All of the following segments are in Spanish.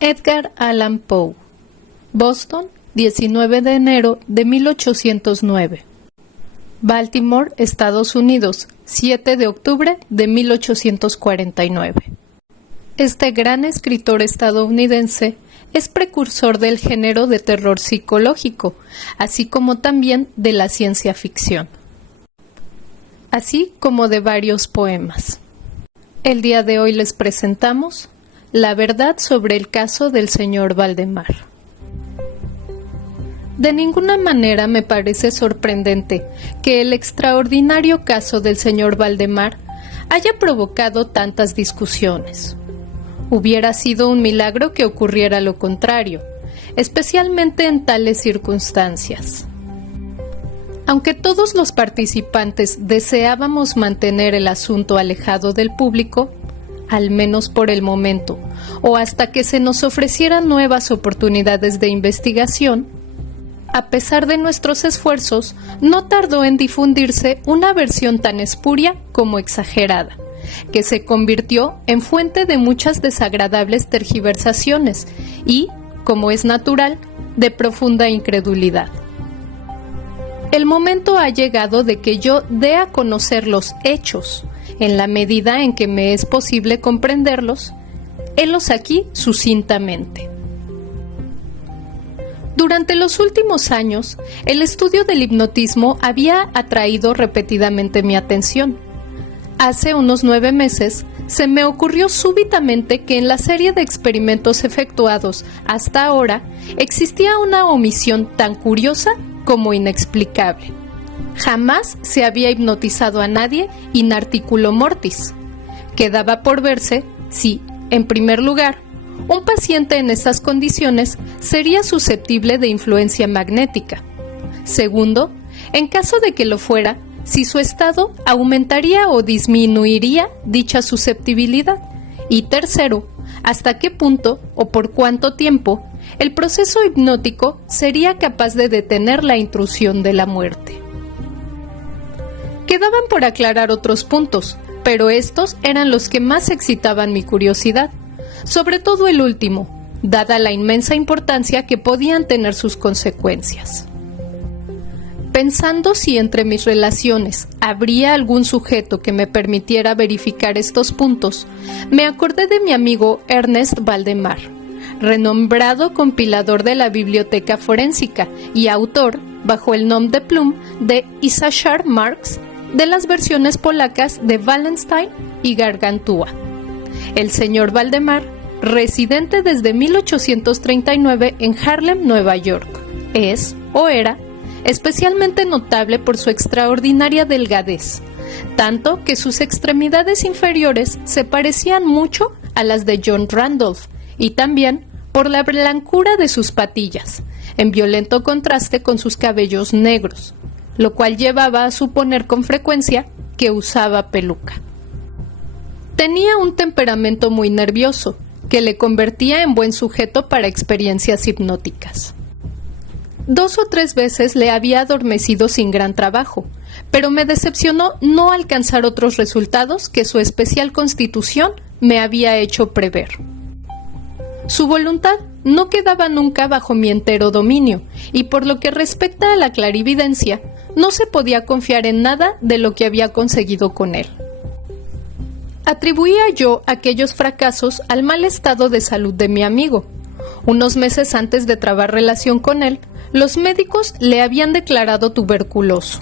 Edgar Allan Poe. Boston, 19 de enero de 1809. Baltimore, Estados Unidos, 7 de octubre de 1849. Este gran escritor estadounidense es precursor del género de terror psicológico, así como también de la ciencia ficción, así como de varios poemas. El día de hoy les presentamos La verdad sobre el caso del señor Valdemar. De ninguna manera me parece sorprendente que el extraordinario caso del señor Valdemar haya provocado tantas discusiones. Hubiera sido un milagro que ocurriera lo contrario, especialmente en tales circunstancias. Aunque todos los participantes deseábamos mantener el asunto alejado del público, al menos por el momento, o hasta que se nos ofrecieran nuevas oportunidades de investigación, a pesar de nuestros esfuerzos, no tardó en difundirse una versión tan espuria como exagerada, que se convirtió en fuente de muchas desagradables tergiversaciones y, como es natural, de profunda incredulidad. El momento ha llegado de que yo dé a conocer los hechos, en la medida en que me es posible comprenderlos, helos aquí sucintamente. Durante los últimos años, el estudio del hipnotismo había atraído repetidamente mi atención. Hace unos 9 meses, se me ocurrió súbitamente que en la serie de experimentos efectuados hasta ahora, existía una omisión tan curiosa como inexplicable. Jamás se había hipnotizado a nadie in articulo mortis. Quedaba por verse si, en primer lugar, un paciente en esas condiciones sería susceptible de influencia magnética. Segundo, en caso de que lo fuera, si su estado aumentaría o disminuiría dicha susceptibilidad. Y tercero, hasta qué punto o por cuánto tiempo el proceso hipnótico sería capaz de detener la intrusión de la muerte. Quedaban por aclarar otros puntos, pero estos eran los que más excitaban mi curiosidad, sobre todo el último, dada la inmensa importancia que podían tener sus consecuencias. Pensando si entre mis relaciones habría algún sujeto que me permitiera verificar estos puntos, me acordé de mi amigo Ernest Valdemar, renombrado compilador de la biblioteca forénsica y autor, bajo el nom de plume, de Issachar Marx, de las versiones polacas de Wallenstein y Gargantúa. El señor Valdemar, residente desde 1839 en Harlem, Nueva York, es, o era, especialmente notable por su extraordinaria delgadez, tanto que sus extremidades inferiores se parecían mucho a las de John Randolph, y también por la blancura de sus patillas, en violento contraste con sus cabellos negros, lo cual llevaba a suponer con frecuencia que usaba peluca. Tenía un temperamento muy nervioso, que le convertía en buen sujeto para experiencias hipnóticas. 2 o 3 veces le había adormecido sin gran trabajo, pero me decepcionó no alcanzar otros resultados que su especial constitución me había hecho prever. Su voluntad no quedaba nunca bajo mi entero dominio, y por lo que respecta a la clarividencia, no se podía confiar en nada de lo que había conseguido con él. Atribuía yo aquellos fracasos al mal estado de salud de mi amigo. Unos meses antes de trabar relación con él, los médicos le habían declarado tuberculoso.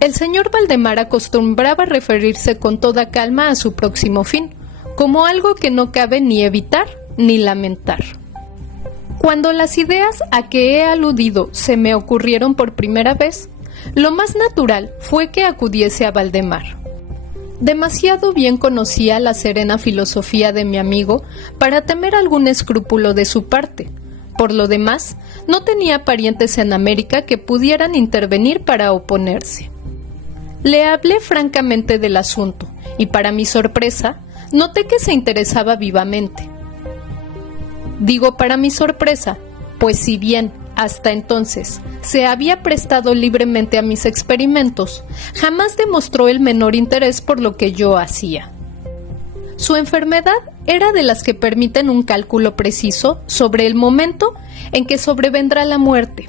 El señor Valdemar acostumbraba referirse con toda calma a su próximo fin, como algo que no cabe ni evitar ni lamentar. Cuando las ideas a que he aludido se me ocurrieron por primera vez, lo más natural fue que acudiese a Valdemar. Demasiado bien conocía la serena filosofía de mi amigo para temer algún escrúpulo de su parte. Por lo demás, no tenía parientes en América que pudieran intervenir para oponerse. Le hablé francamente del asunto y, para mi sorpresa, noté que se interesaba vivamente. Digo para mi sorpresa, pues si bien hasta entonces se había prestado libremente a mis experimentos, jamás demostró el menor interés por lo que yo hacía. Su enfermedad era de las que permiten un cálculo preciso sobre el momento en que sobrevendrá la muerte.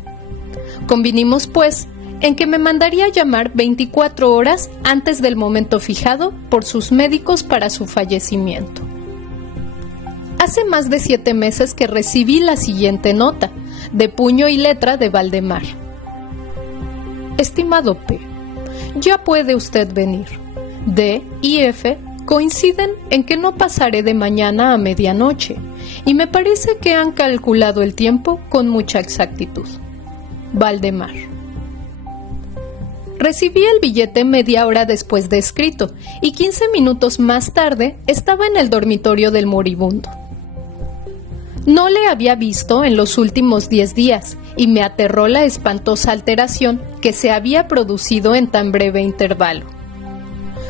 Convinimos, pues, en que me mandaría llamar 24 horas antes del momento fijado por sus médicos para su fallecimiento. Hace más de 7 meses que recibí la siguiente nota, de puño y letra de Valdemar. Estimado P., ya puede usted venir. D y F coinciden en que no pasaré de mañana a medianoche, y me parece que han calculado el tiempo con mucha exactitud. Valdemar. Recibí el billete media hora después de escrito, y 15 minutos más tarde estaba en el dormitorio del moribundo. No le había visto en los últimos 10 días, y me aterró la espantosa alteración que se había producido en tan breve intervalo.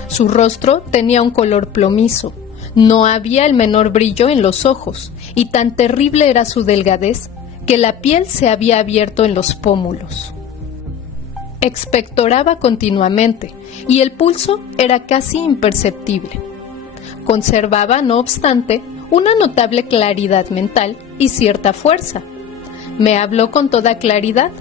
Su rostro tenía un color plomizo, no había el menor brillo en los ojos, y tan terrible era su delgadez que la piel se había abierto en los pómulos. Expectoraba continuamente, y el pulso era casi imperceptible. Conservaba, no obstante, una notable claridad mental y cierta fuerza. Me habló con toda claridad,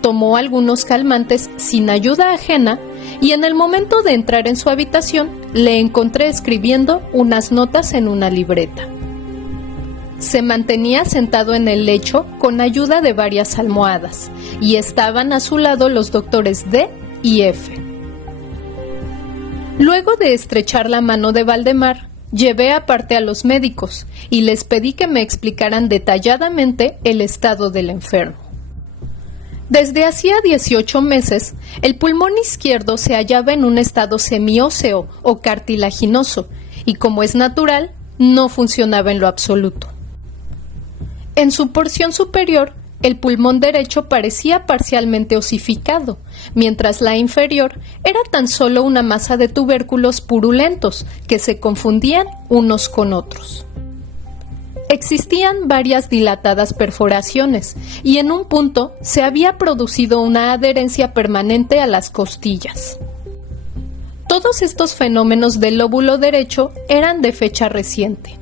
tomó algunos calmantes sin ayuda ajena, y en el momento de entrar en su habitación le encontré escribiendo unas notas en una libreta. Se mantenía sentado en el lecho con ayuda de varias almohadas, y estaban a su lado los doctores D y F. Luego de estrechar la mano de Valdemar, llevé aparte a los médicos y les pedí que me explicaran detalladamente el estado del enfermo. Desde hacía 18 meses, el pulmón izquierdo se hallaba en un estado semióseo o cartilaginoso y, como es natural, no funcionaba en lo absoluto. En su porción superior, el pulmón derecho parecía parcialmente osificado, mientras la inferior era tan solo una masa de tubérculos purulentos que se confundían unos con otros. Existían varias dilatadas perforaciones y en un punto se había producido una adherencia permanente a las costillas. Todos estos fenómenos del lóbulo derecho eran de fecha reciente.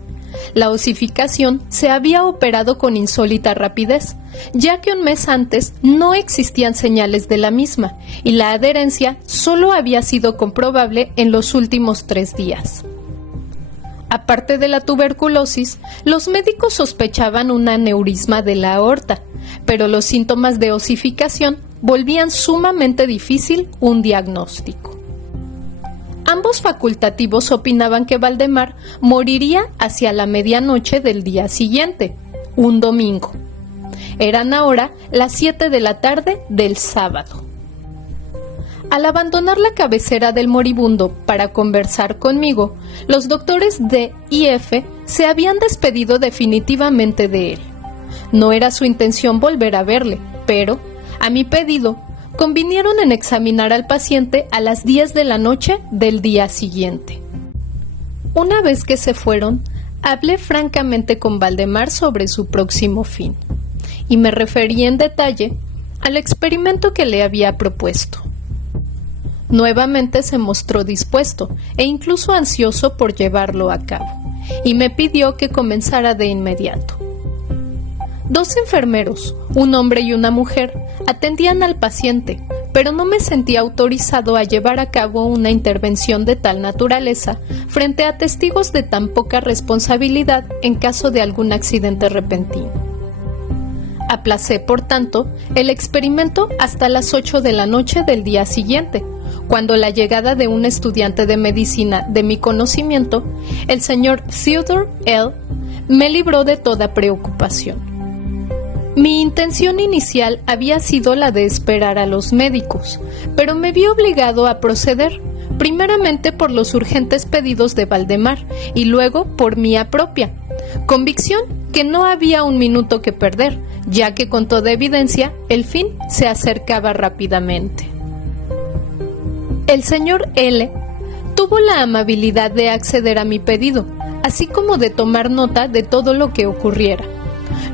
La osificación se había operado con insólita rapidez, ya que un mes antes no existían señales de la misma y la adherencia solo había sido comprobable en los últimos 3 días. Aparte de la tuberculosis, los médicos sospechaban un aneurisma de la aorta, pero los síntomas de osificación volvían sumamente difícil un diagnóstico. Ambos facultativos opinaban que Valdemar moriría hacia la medianoche del día siguiente, un domingo. Eran ahora las 7 de la tarde del sábado. Al abandonar la cabecera del moribundo para conversar conmigo, los doctores D y F se habían despedido definitivamente de él. No era su intención volver a verle, pero, a mi pedido, convinieron en examinar al paciente a las 10 de la noche del día siguiente. Una vez que se fueron, hablé francamente con Valdemar sobre su próximo fin, y me referí en detalle al experimento que le había propuesto. Nuevamente se mostró dispuesto e incluso ansioso por llevarlo a cabo, y me pidió que comenzara de inmediato. 2 enfermeros, un hombre y una mujer, atendían al paciente, pero no me sentía autorizado a llevar a cabo una intervención de tal naturaleza frente a testigos de tan poca responsabilidad en caso de algún accidente repentino. Aplacé, por tanto, el experimento hasta las 8 de la noche del día siguiente, cuando la llegada de un estudiante de medicina de mi conocimiento, el señor Theodore L., me libró de toda preocupación. Mi intención inicial había sido la de esperar a los médicos, pero me vi obligado a proceder, primeramente por los urgentes pedidos de Valdemar y luego por mía propia, convicción que no había un minuto que perder, ya que con toda evidencia el fin se acercaba rápidamente. El señor L. tuvo la amabilidad de acceder a mi pedido, así como de tomar nota de todo lo que ocurriera.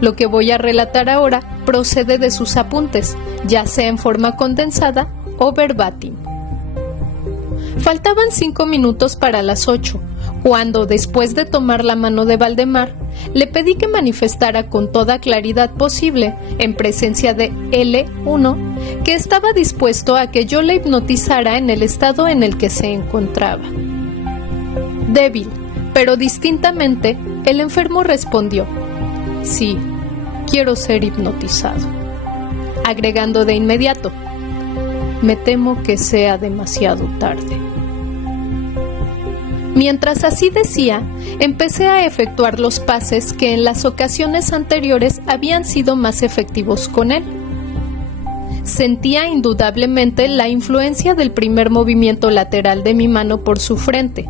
Lo que voy a relatar ahora procede de sus apuntes, ya sea en forma condensada o verbatim. Faltaban 5 minutos para las 8, cuando, después de tomar la mano de Valdemar, le pedí que manifestara con toda claridad posible, en presencia de L1, que estaba dispuesto a que yo le hipnotizara en el estado en el que se encontraba. Débil, pero distintamente, el enfermo respondió: sí, quiero ser hipnotizado, agregando de inmediato: me temo que sea demasiado tarde. Mientras así decía, empecé a efectuar los pases que en las ocasiones anteriores habían sido más efectivos con él. Sentía indudablemente la influencia del primer movimiento lateral de mi mano por su frente,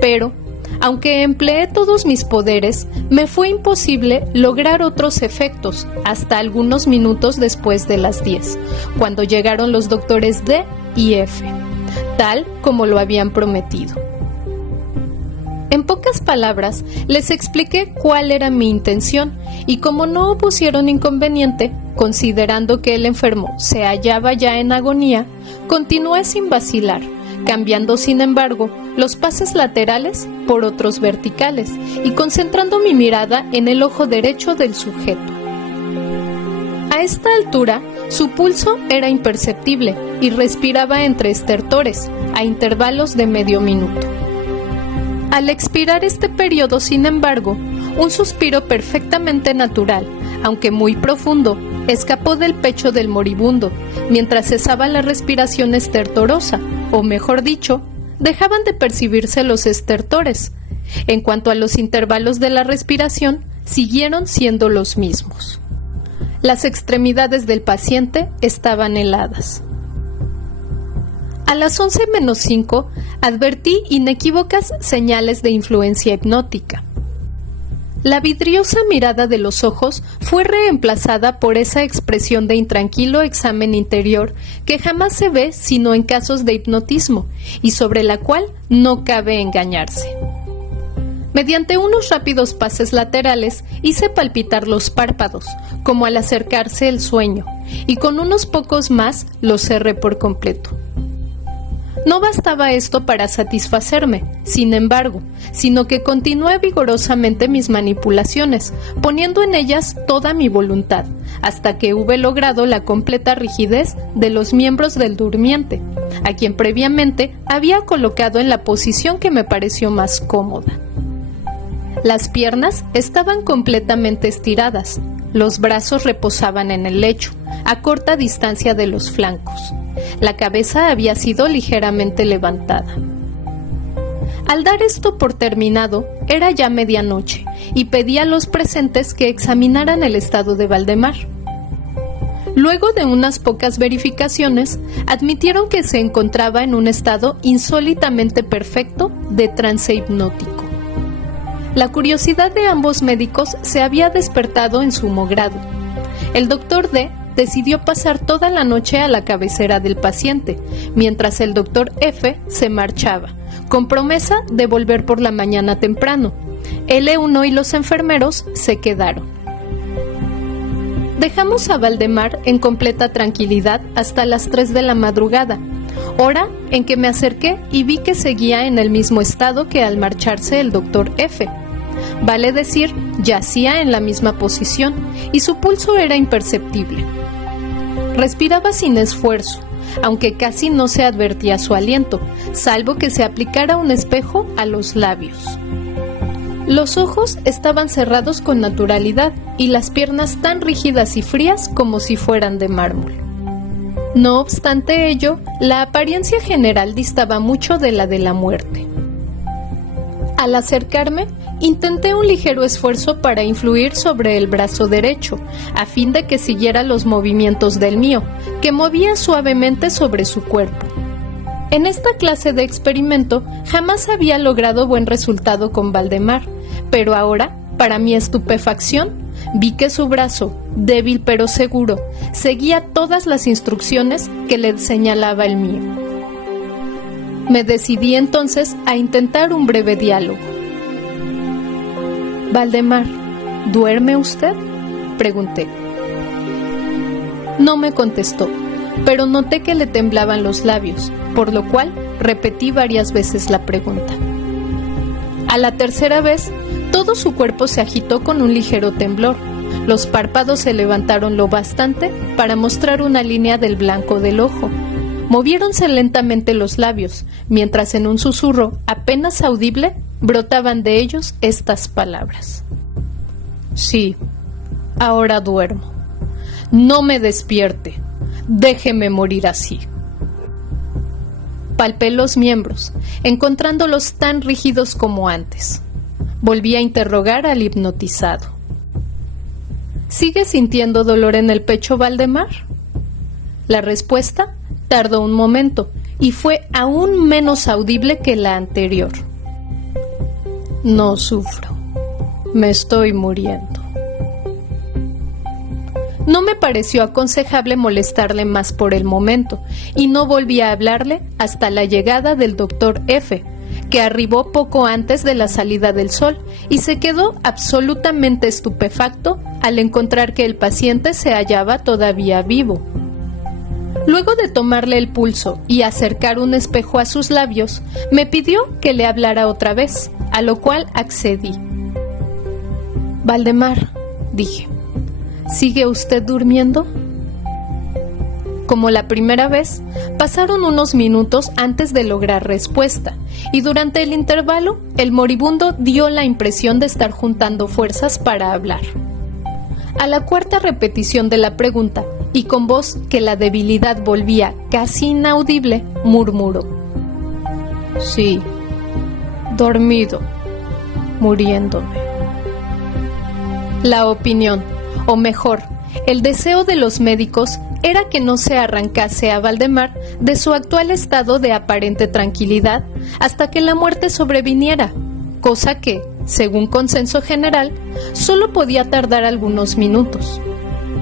pero, aunque empleé todos mis poderes, me fue imposible lograr otros efectos hasta algunos minutos después de las 10, cuando llegaron los doctores D y F, tal como lo habían prometido. En pocas palabras, les expliqué cuál era mi intención y como no opusieron inconveniente, considerando que el enfermo se hallaba ya en agonía, continué sin vacilar, cambiando sin embargo los pases laterales por otros verticales y concentrando mi mirada en el ojo derecho del sujeto. A esta altura, su pulso era imperceptible y respiraba entre estertores, a intervalos de medio minuto. Al expirar este periodo, sin embargo, un suspiro perfectamente natural, aunque muy profundo, escapó del pecho del moribundo, mientras cesaba la respiración estertorosa, o mejor dicho, dejaban de percibirse los estertores. En cuanto a los intervalos de la respiración, siguieron siendo los mismos. Las extremidades del paciente estaban heladas. A las 11:05 advertí inequívocas señales de influencia hipnótica. La vidriosa mirada de los ojos fue reemplazada por esa expresión de intranquilo examen interior que jamás se ve sino en casos de hipnotismo y sobre la cual no cabe engañarse. Mediante unos rápidos pases laterales hice palpitar los párpados, como al acercarse el sueño, y con unos pocos más los cerré por completo. No bastaba esto para satisfacerme, sin embargo, sino que continué vigorosamente mis manipulaciones, poniendo en ellas toda mi voluntad, hasta que hube logrado la completa rigidez de los miembros del durmiente, a quien previamente había colocado en la posición que me pareció más cómoda. Las piernas estaban completamente estiradas, los brazos reposaban en el lecho, a corta distancia de los flancos. La cabeza había sido ligeramente levantada. Al dar esto por terminado, era ya medianoche, y pedí a los presentes que examinaran el estado de Valdemar. Luego de unas pocas verificaciones, admitieron que se encontraba en un estado insólitamente perfecto de trance hipnótico. La curiosidad de ambos médicos se había despertado en sumo grado. El doctor D decidió pasar toda la noche a la cabecera del paciente, mientras el doctor F se marchaba, con promesa de volver por la mañana temprano. L1 y los enfermeros se quedaron. Dejamos a Valdemar en completa tranquilidad hasta las 3 de la madrugada, hora en que me acerqué y vi que seguía en el mismo estado que al marcharse el doctor F. Vale decir, yacía en la misma posición y su pulso era imperceptible. Respiraba sin esfuerzo, aunque casi no se advertía su aliento, salvo que se aplicara un espejo a los labios. Los ojos estaban cerrados con naturalidad y las piernas tan rígidas y frías como si fueran de mármol. No obstante ello, la apariencia general distaba mucho de la de la muerte. Al acercarme, intenté un ligero esfuerzo para influir sobre el brazo derecho, a fin de que siguiera los movimientos del mío, que movía suavemente sobre su cuerpo. En esta clase de experimento jamás había logrado buen resultado con Valdemar, pero ahora, para mi estupefacción, vi que su brazo, débil pero seguro, seguía todas las instrucciones que le señalaba el mío. Me decidí entonces a intentar un breve diálogo. «Valdemar, ¿duerme usted?», pregunté. No me contestó, pero noté que le temblaban los labios, por lo cual repetí varias veces la pregunta. A la tercera vez, todo su cuerpo se agitó con un ligero temblor. Los párpados se levantaron lo bastante para mostrar una línea del blanco del ojo. Moviéronse lentamente los labios, mientras en un susurro apenas audible brotaban de ellos estas palabras. Sí, ahora duermo. No me despierte. Déjeme morir así. Palpé los miembros, encontrándolos tan rígidos como antes. Volví a interrogar al hipnotizado. ¿Sigue sintiendo dolor en el pecho, Valdemar? La respuesta tardó un momento y fue aún menos audible que la anterior. No sufro. Me estoy muriendo. No me pareció aconsejable molestarle más por el momento y no volví a hablarle hasta la llegada del doctor F., que arribó poco antes de la salida del sol y se quedó absolutamente estupefacto al encontrar que el paciente se hallaba todavía vivo. Luego de tomarle el pulso y acercar un espejo a sus labios, me pidió que le hablara otra vez, a lo cual accedí. Valdemar, dije, ¿sigue usted durmiendo? Como la primera vez, pasaron unos minutos antes de lograr respuesta, y durante el intervalo, el moribundo dio la impresión de estar juntando fuerzas para hablar. A la cuarta repetición de la pregunta, y con voz que la debilidad volvía casi inaudible, murmuró: Sí, dormido, muriéndome. La opinión, o mejor, el deseo de los médicos era que no se arrancase a Valdemar de su actual estado de aparente tranquilidad hasta que la muerte sobreviniera, cosa que, según consenso general, solo podía tardar algunos minutos.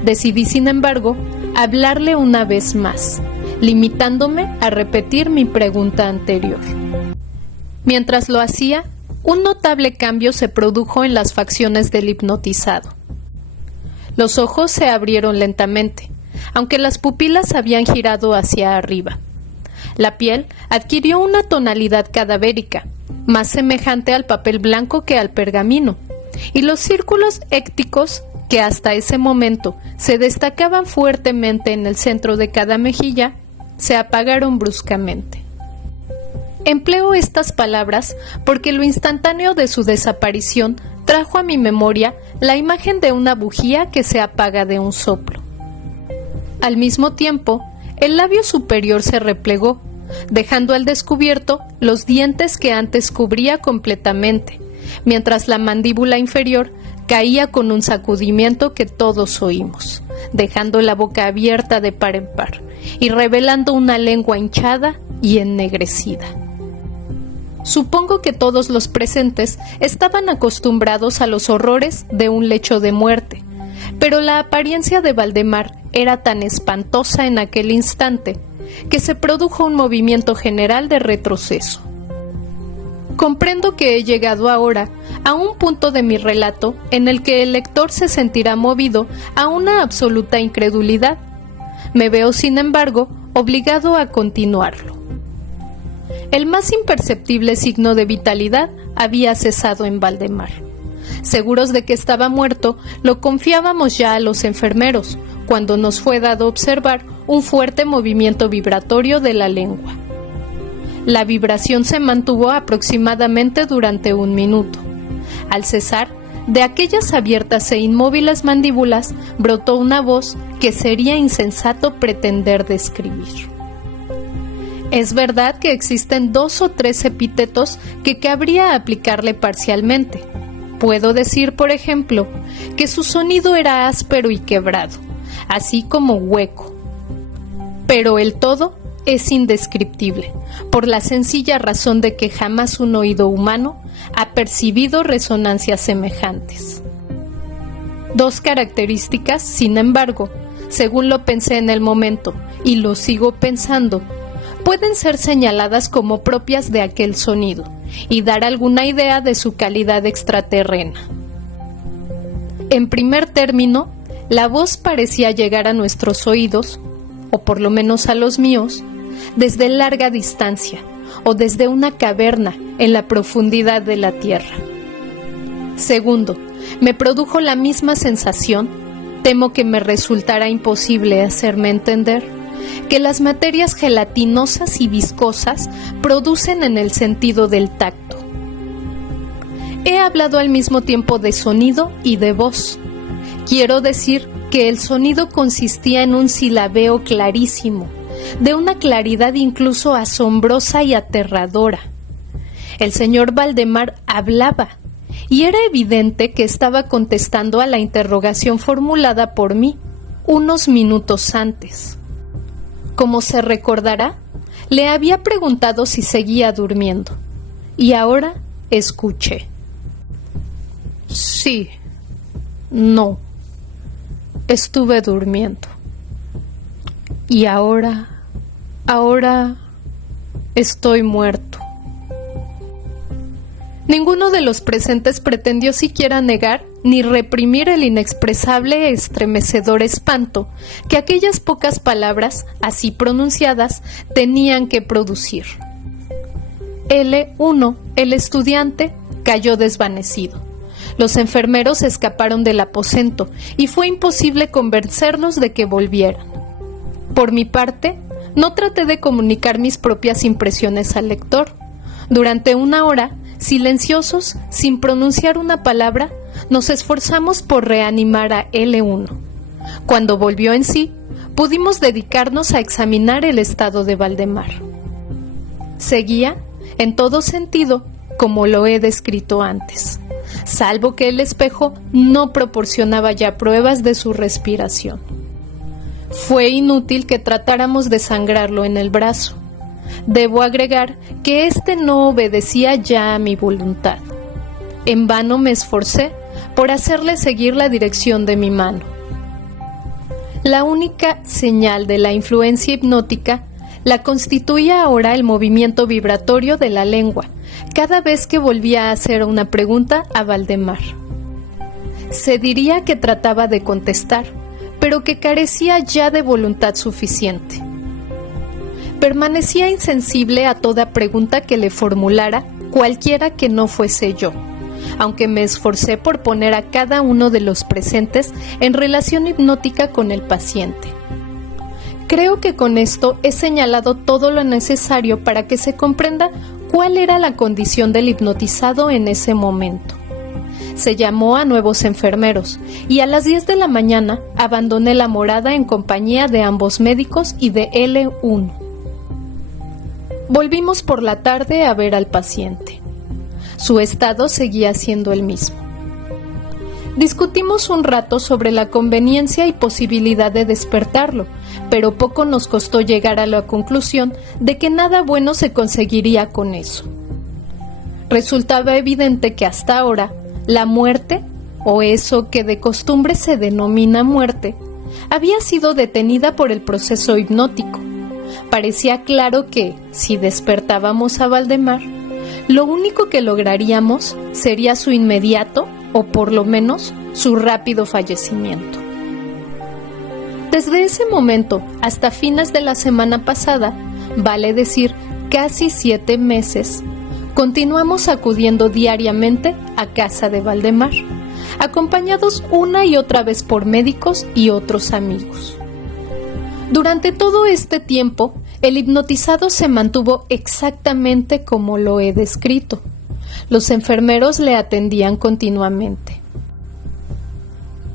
Decidí, sin embargo, hablarle una vez más, limitándome a repetir mi pregunta anterior. Mientras lo hacía, un notable cambio se produjo en las facciones del hipnotizado. Los ojos se abrieron lentamente, aunque las pupilas habían girado hacia arriba. La piel adquirió una tonalidad cadavérica, más semejante al papel blanco que al pergamino, y los círculos écticos, que hasta ese momento se destacaban fuertemente en el centro de cada mejilla, se apagaron bruscamente. Empleo estas palabras porque lo instantáneo de su desaparición trajo a mi memoria la imagen de una bujía que se apaga de un soplo. Al mismo tiempo, el labio superior se replegó, dejando al descubierto los dientes que antes cubría completamente, mientras la mandíbula inferior caía con un sacudimiento que todos oímos, dejando la boca abierta de par en par y revelando una lengua hinchada y ennegrecida. Supongo que todos los presentes estaban acostumbrados a los horrores de un lecho de muerte, pero la apariencia de Valdemar era tan espantosa en aquel instante que se produjo un movimiento general de retroceso. Comprendo que he llegado ahora a un punto de mi relato en el que el lector se sentirá movido a una absoluta incredulidad. Me veo, sin embargo, obligado a continuarlo. El más imperceptible signo de vitalidad había cesado en Valdemar. Seguros de que estaba muerto, lo confiábamos ya a los enfermeros, cuando nos fue dado observar un fuerte movimiento vibratorio de la lengua. La vibración se mantuvo aproximadamente durante 1 minuto. Al cesar, de aquellas abiertas e inmóviles mandíbulas brotó una voz que sería insensato pretender describir. Es verdad que existen 2 o 3 epítetos que cabría aplicarle parcialmente. Puedo decir, por ejemplo, que su sonido era áspero y quebrado, así como hueco. Pero el todo es indescriptible, por la sencilla razón de que jamás un oído humano ha percibido resonancias semejantes. 2 características, sin embargo, según lo pensé en el momento, y lo sigo pensando, pueden ser señaladas como propias de aquel sonido y dar alguna idea de su calidad extraterrena. En primer término, la voz parecía llegar a nuestros oídos, o por lo menos a los míos, desde larga distancia, o desde una caverna en la profundidad de la tierra. Segundo, me produjo la misma sensación, temo que me resultará imposible hacerme entender, que las materias gelatinosas y viscosas producen en el sentido del tacto. He hablado al mismo tiempo de sonido y de voz. Quiero decir que el sonido consistía en un silabeo clarísimo, de una claridad incluso asombrosa y aterradora. El señor Valdemar hablaba, y era evidente que estaba contestando a la interrogación formulada por mí unos minutos antes. Como se recordará, le había preguntado si seguía durmiendo, y ahora escuché. Sí, no, estuve durmiendo. Y ahora estoy muerto. Ninguno de los presentes pretendió siquiera negar ni reprimir el inexpresable estremecedor espanto que aquellas pocas palabras, así pronunciadas, tenían que producir. L1, el estudiante, cayó desvanecido. Los enfermeros escaparon del aposento y fue imposible convencerlos de que volvieran. Por mi parte, no traté de comunicar mis propias impresiones al lector. Durante una hora, silenciosos, sin pronunciar una palabra, nos esforzamos por reanimar a L1. Cuando volvió en sí, pudimos dedicarnos a examinar el estado de Valdemar. Seguía, en todo sentido, como lo he descrito antes, salvo que el espejo no proporcionaba ya pruebas de su respiración. Fue inútil que tratáramos de sangrarlo en el brazo. Debo agregar que éste no obedecía ya a mi voluntad. En vano me esforcé por hacerle seguir la dirección de mi mano. La única señal de la influencia hipnótica la constituía ahora el movimiento vibratorio de la lengua, cada vez que volvía a hacer una pregunta a Valdemar. Se diría que trataba de contestar, pero que carecía ya de voluntad suficiente. Permanecía insensible a toda pregunta que le formulara cualquiera que no fuese yo, aunque me esforcé por poner a cada uno de los presentes en relación hipnótica con el paciente. Creo que con esto he señalado todo lo necesario para que se comprenda cuál era la condición del hipnotizado en ese momento. Se llamó a nuevos enfermeros y a las 10 de la mañana abandoné la morada en compañía de ambos médicos y de L1. Volvimos por la tarde a ver al paciente. Su estado seguía siendo el mismo. Discutimos un rato sobre la conveniencia y posibilidad de despertarlo, pero poco nos costó llegar a la conclusión de que nada bueno se conseguiría con eso. Resultaba evidente que hasta ahora la muerte, o eso que de costumbre se denomina muerte, había sido detenida por el proceso hipnótico. Parecía claro que, si despertábamos a Valdemar, lo único que lograríamos sería su inmediato, o por lo menos, su rápido fallecimiento. Desde ese momento hasta fines de la semana pasada, vale decir casi 7 meses, continuamos acudiendo diariamente a casa de Valdemar, acompañados una y otra vez por médicos y otros amigos. Durante todo este tiempo, el hipnotizado se mantuvo exactamente como lo he descrito. Los enfermeros le atendían continuamente.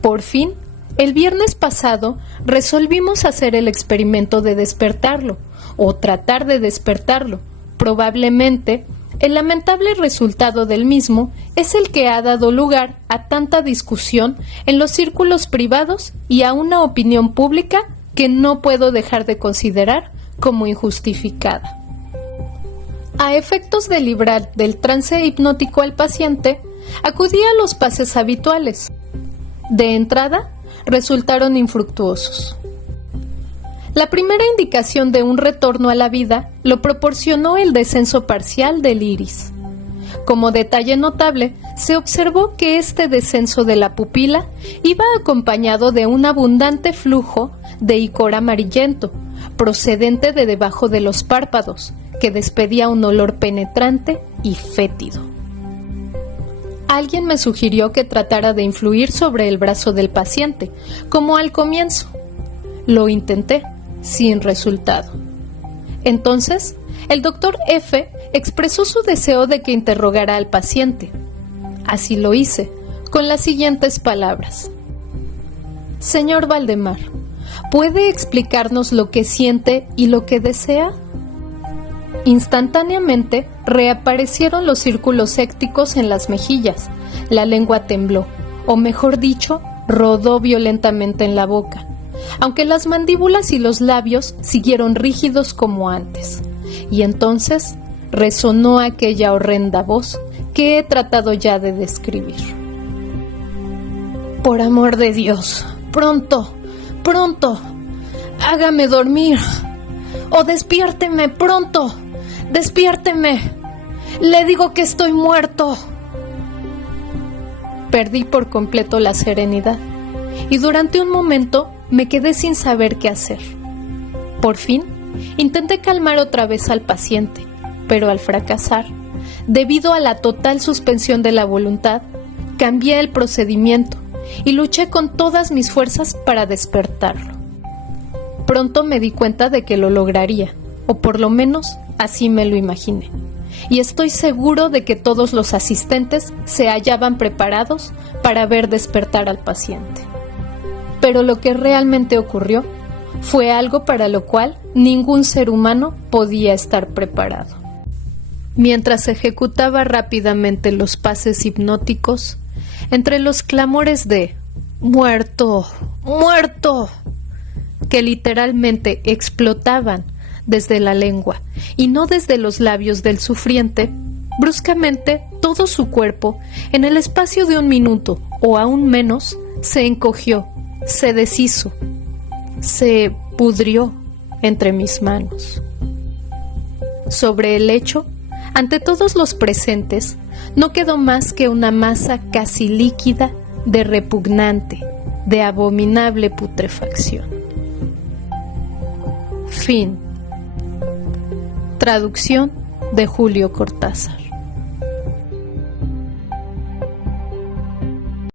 Por fin, el viernes pasado, resolvimos hacer el experimento de despertarlo, o tratar de despertarlo. Probablemente, el lamentable resultado del mismo es el que ha dado lugar a tanta discusión en los círculos privados y a una opinión pública que no puedo dejar de considerar como injustificada. A efectos de librar del trance hipnótico al paciente, acudí a los pases habituales. De entrada, resultaron infructuosos. La primera indicación de un retorno a la vida lo proporcionó el descenso parcial del iris. Como detalle notable, se observó que este descenso de la pupila iba acompañado de un abundante flujo de icor amarillento, procedente de debajo de los párpados, que despedía un olor penetrante y fétido. Alguien me sugirió que tratara de influir sobre el brazo del paciente, como al comienzo. Lo intenté, sin resultado. Entonces, el doctor F. expresó su deseo de que interrogara al paciente. Así lo hice, con las siguientes palabras. Señor Valdemar, ¿puede explicarnos lo que siente y lo que desea? Instantáneamente reaparecieron los círculos sépticos en las mejillas, la lengua tembló, o mejor dicho, rodó violentamente en la boca, aunque las mandíbulas y los labios siguieron rígidos como antes. Y entonces resonó aquella horrenda voz que he tratado ya de describir. Por amor de Dios, pronto, pronto, hágame dormir, o despiérteme pronto, despiérteme, le digo que estoy muerto. Perdí por completo la serenidad y durante un momento me quedé sin saber qué hacer. Por fin, intenté calmar otra vez al paciente, pero al fracasar, debido a la total suspensión de la voluntad, cambié el procedimiento y luché con todas mis fuerzas para despertarlo. Pronto me di cuenta de que lo lograría, o por lo menos así me lo imaginé, y estoy seguro de que todos los asistentes se hallaban preparados para ver despertar al paciente. Pero lo que realmente ocurrió fue algo para lo cual ningún ser humano podía estar preparado. Mientras ejecutaba rápidamente los pases hipnóticos, entre los clamores de ¡muerto! ¡Muerto!, que literalmente explotaban desde la lengua y no desde los labios del sufriente, bruscamente todo su cuerpo, en el espacio de un minuto o aún menos, se encogió, se deshizo, se pudrió entre mis manos. Sobre el lecho, ante todos los presentes, no quedó más que una masa casi líquida de repugnante, de abominable putrefacción. Fin. Traducción de Julio Cortázar.